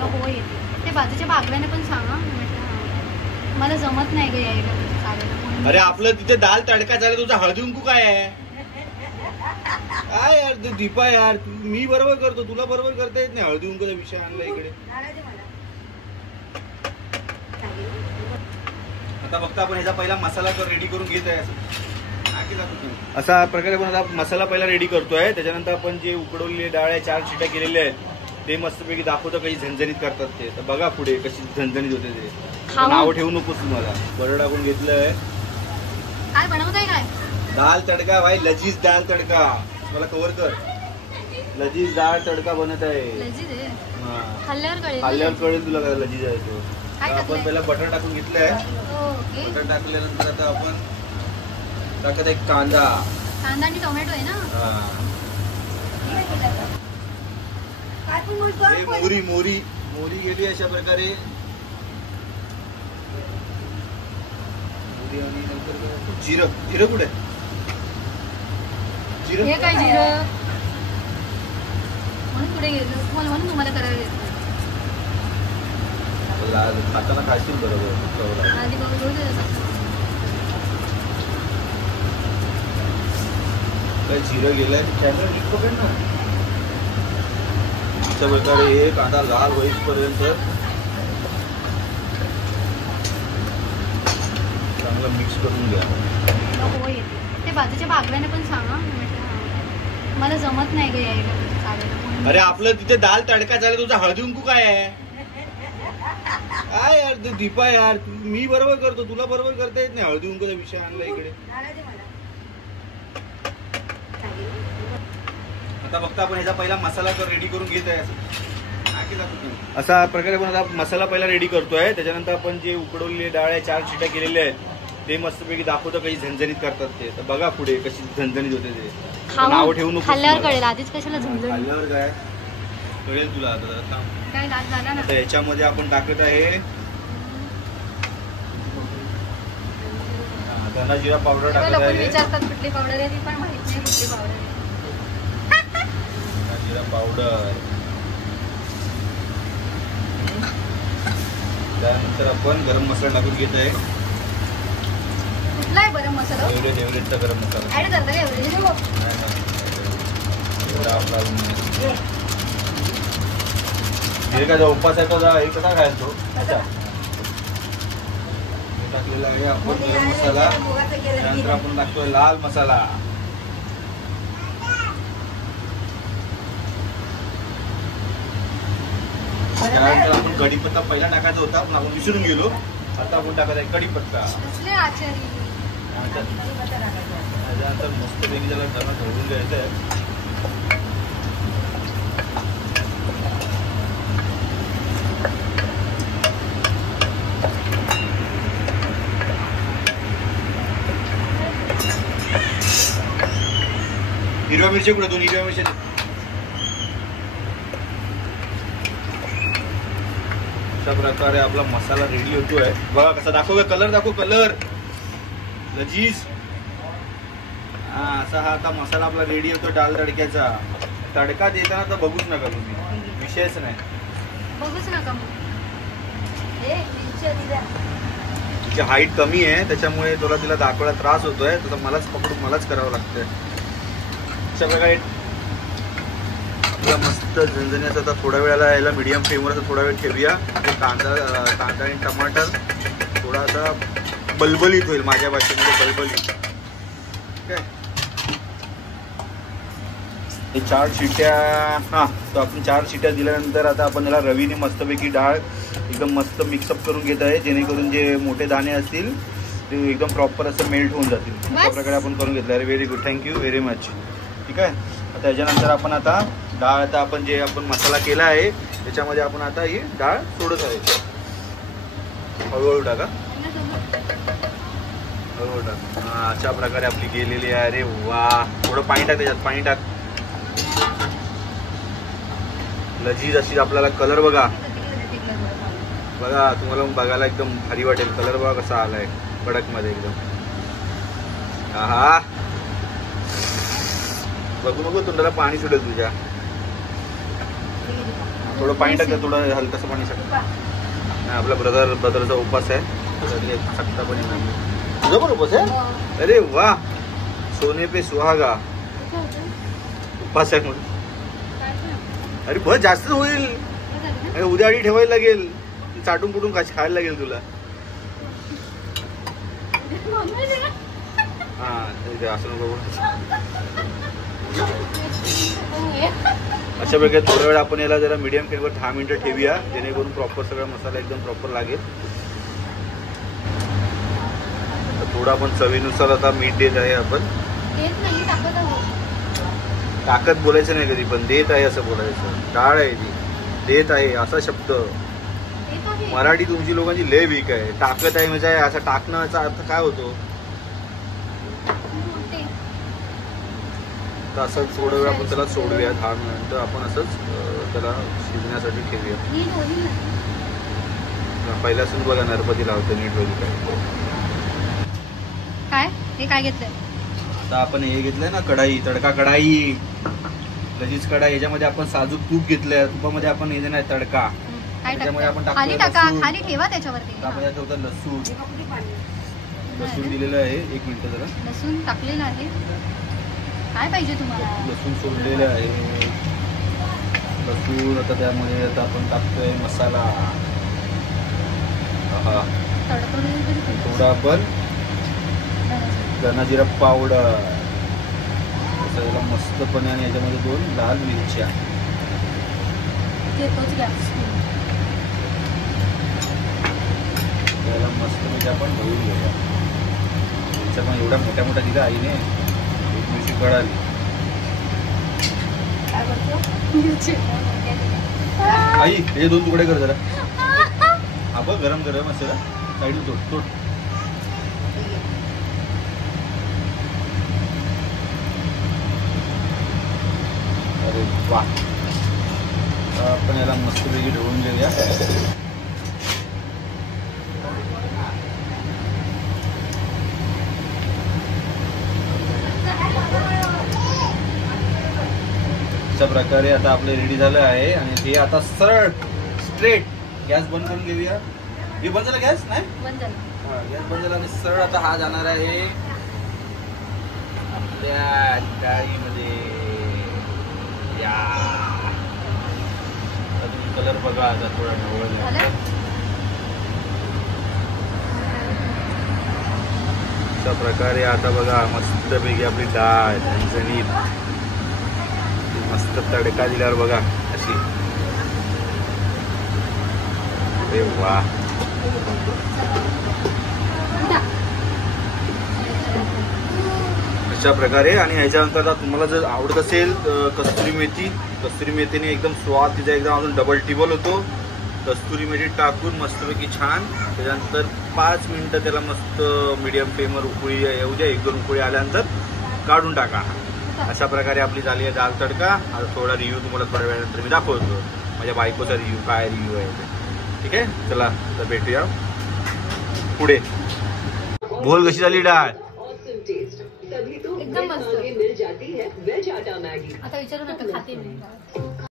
हो येते. ते बाजूच्या बागव्याने पण सांगा. म्हटलं मला जमत नाही ग यायला चालेल. अरे आपलं तिथे दाल तडका झाला, तुझा हळदी कुंकू काय आहे? काय यार तू दीपा यार, मी बरोबर करतो, तुला बरोबर करता येत नाही. हळदी कुंकूचा विषय आणला इकडे. आता फक्त आपण ह्याचा पहिला मसाला रेडी करून घेत आहे. असा प्रकारे आपण आता मसाला पहिला रेडी करतोय. त्याच्यानंतर आपण जे उकडवलेली डाळ आहे, 4 शिट्या केलेल्या आहेत, ते मस्तपैकी दाखवतो काही झणझणीत करतात ते. तर बघा पुढे कशी झणझणीत होते ते. नाव ठेवू नकोस तुम्हाला. बरं टाकून घेतलंय. काय बनवताय काय? दाल तडका भाई, लजीज दाल तडका. मला कव्हर कर. लजीज दाल तडका बनत आहे. लजीज आहे. खाल्ल्यावर कळेल तुला काय लजीज आहे तो. आपण पहिला बटर टाकून घेतलंय. बटर टाकल्यानंतर आता आपण टाकत एक कांदा आणि टोमॅटो आहे ना. मोरी गेली अशा प्रकारे. आणि नंतर जिरं कुठे? हे काय जिरं म्हणून पुढे गेलं म्हणून तुम्हाला करायला येत खाताना खाशील बरोबर. आधी काय जिरं गेलंय कॅमेरा नीट पकड ना. अशा प्रकारे हे कांदा लाल होईपर्यंत चांगलं मिक्स करून घ्या. हो येते. ते बाजूच्या बागव्याने पण सांगा. म्हटलं मला जमत नाही ग यायला चालेल. अरे आपलं तिथे दाल तडका झाला, तुझा हळदी कुंकू काय आहे? काय यार तू दीपा यार, मी बरोबर करतो, तुला बरोबर करता येत नाही. हळदी कुंकूचा विषय आणला इकडे. आता फक्त आपण ह्याचा पहिला मसाला रेडी करून घेत आहे. असा प्रकारे आपण आता मसाला पहिला रेडी करतोय. त्याच्यानंतर आपण जे उकडवलेली डाळ आहे, 4 शिट्या केलेल्या आहेत, ते मस्तपैकी दाखवतो काही झणझणीत करतात ते. तर बघा पुढे कशी झणझणीत होते ते. नाव ठेवू नको. खाल्ल्यावर कळेल. आधीच कशाला झणझणीत? खाल्ल्यावर काय कळेल तुला. आता काय दाल झाला ना. याच्यामध्ये आपण टाकत आहे धना जिरा पावडर टाकत आहे. विचारतात कुठली पावडर आहे, ती पण माहित नाही कुठली पावडर आहे. धना जिरा पावडर. त्यानंतर आपण गरम मसाला टाकून घेत आहे. कुठला आहे गरम मसाला? एव्हरेस्टचा गरम मसाला ऍड करता का? एव्हरेस्ट हे काय उपासाचा हे कसा खायला तो. अच्छा टाकलेला आहे आपण गरम मसाला. त्यानंतर आपण टाकतोय लाल मसाला. त्यानंतर आपण कढीपत्ता पहिला टाकायचा होता, पण आपण विसरून गेलो. आता आपण टाकायचा आहे कढीपत्ता. त्याच्यानंतर मस्तपैकी त्याला ढवळून घ्यायचं आहे. हिरव्या मिरची कुठे? 2 हिरव्या मिरच्या. अशा प्रकारे आपला मसाला रेडी होतोय. बघा कसा दाखव, कलर दाखव, कलर लजीज. असा हा आता मसाला आपला रेडी होतो डाल तडक्याचा. तडका देताना तर बघूच नका तुम्ही, विषयच नाही. बघूच नका. तिची हाईट कमी आहे, त्याच्यामुळे तुला तिला दाखवायला त्रास होतोय. तर मलाच पकडून मलाच करावं लागतंय. अशा प्रकारे आपला मस्त झणझणीत. आता थोड्या वेळाला याला मीडियम फ्लेमवर असं थोडा वेळ ठेवूया. कांदा आणि टमाटर थोडासा बलबलीत होईल, माझ्या भाषेमध्ये बलबलीत. ठीक आहे. हे 4 शिट्या. तर आपण 4 शिट्या दिल्यानंतर आता आपण याला रवीने मस्तपैकी डाळ एकदम मस्त मिक्सअप करून घेत आहे, जेणेकरून जे मोठे दाणे असतील ते एकदम प्रॉपर असं मेल्ट होऊन जातील. अशा प्रकारे आपण करून घेतलं. अरे very good, thank you very much. ठीक आहे. आता त्याच्यानंतर आपण आता डाळ, आता आपण जे आपण मसाला केला आहे त्याच्यामध्ये आपण आता ही डाळ सोडत आहे. हळूहळू टाका, हळूहळू टाका. अशा प्रकारे आपली गेलेली आहे. अरे वा, थोडं पाणी टाक त्याच्यात, पाणी टाक. लजीज अशी आपल्याला कलर बघा, बघा तुम्हाला बघायला एकदम भारी वाटेल. कलर बघा कसा आलाय कडक मध्ये एकदम. हा बघू बघू तोंडाला पाणी सुटेल तुझ्या. थोडं पाणी टाकतं, थोडं हलकसं पाणी टाकतं. आपला ब्रदरचा उपास आहे, सक्ता पण नाही. तुझा पण उपास आहे? अरे वा, सोने पे सुहागा. उपास आहे म्हणून. अरे बस जास्त होईल, उद्या आधी ठेवायला लागेल, चाटून कुठून खायला लागेल तुला. हा असं नको. अशा प्रकारे थोड्या वेळ आपण याला जरा मीडियम फ्लेमवर 10 मिनिटं ठेवूया, जेणेकरून प्रॉपर सगळा मसाला एकदम प्रॉपर लागेल. थोडा आपण चवीनुसार आता मीठ देत आहे. आपण ताकद बोलायचं नाही कधी, पण देत आहे असं बोलायचं. डाळ आहे ती, देत आहे असा शब्द. मराठी तुमची लोकांची लय वीक आहे. टाकत आहे म्हणजे असं टाकण्याचा अर्थ काय होतो? तर असंच थोडं वेळ आपण त्याला सोडूया, 10 मिनिटं आपण असंच त्याला शिजण्यासाठी ठेवूया. पहिल्यासून बघा नरपती लावतो नीट होईल काय. हे काय घेतलंय आता आपण? हे घेतलंय ना कढाई, तडका कढाई, लजीज कढाई. याच्यामध्ये आपण साजूक तूप घेतलंय. तुपामध्ये आपण हे देणार तडका. त्याच्यामध्ये आपण खाली टाका, खाली ठेवा त्याच्यावरती. आपण ठेवतो लसूण. लसूण दिलेलं आहे. 1 मिनिट जरा. लसूण टाकलेलं आहे. काय पाहिजे तुम्हाला? लसूण सोडलेलं आहे. लसूण आता त्यामध्ये आता आपण टाकतोय मसाला. थोडा आपण धना जिरा पावडर. त्याला मस्तपणे, आणि याच्यामध्ये 2 लाल मिरच्या. त्याला मस्तपैकी आपण ढवळून घेऊया. मिरच्या पण एवढ्या मोठ्या मोठ्या दिल्या आईने, एक मिरची कळाली. आई हे 2 तुकडे कर जरा. हा बघ गरम गरम असेल, साईड तोड. अरे वा, आपण याला मस्तपैकी ढवळून घेऊया. अशा प्रकारे आता आपले रेडी झालं आहे. आणि हे आता सरळ स्ट्रेट गॅस बंद करून घेऊया. हे बंद झाला गॅस? नाही बंद झाला. गॅस बंद झाला. आणि सरळ आता हा जाणार आहे आपल्या डाळीमध्ये. कलर बघा आता थोडा ढवळला. अशा प्रकारे आता बघा मस्तपैकी आपली डाळ झणझणीत मस्त तडका दिल्यावर बघा अशी. अरे वा, अशा प्रकारे. आणि ह्याच्यानंतर तुम्हाला जर आवडत असेल कस्तुरी मेथीने एकदम स्वाद तिचा एकदम अजून डबल टिबल होतो. कस्तुरी मेथी टाकून मस्तपैकी छान. त्याच्यानंतर 5 मिनिटं त्याला मस्त मीडियम फ्लेमवर उकळी येऊ द्या. 1-2 उकळी आल्यानंतर काढून टाका. अशा प्रकारे आपली झाली आहे दाल तडका. आता थोडा रिव्ह्यू तुम्हाला थोड्या वेळानंतर मी दाखवतो, माझ्या बायकोचा रिव्ह्यू काय रिव्ह्यू आहे ते. ठीक आहे, चला तर भेटूया पुढे. बोल कशी झाली डाळ? एकदम मस्त. आता विचारू नका, खाते मी.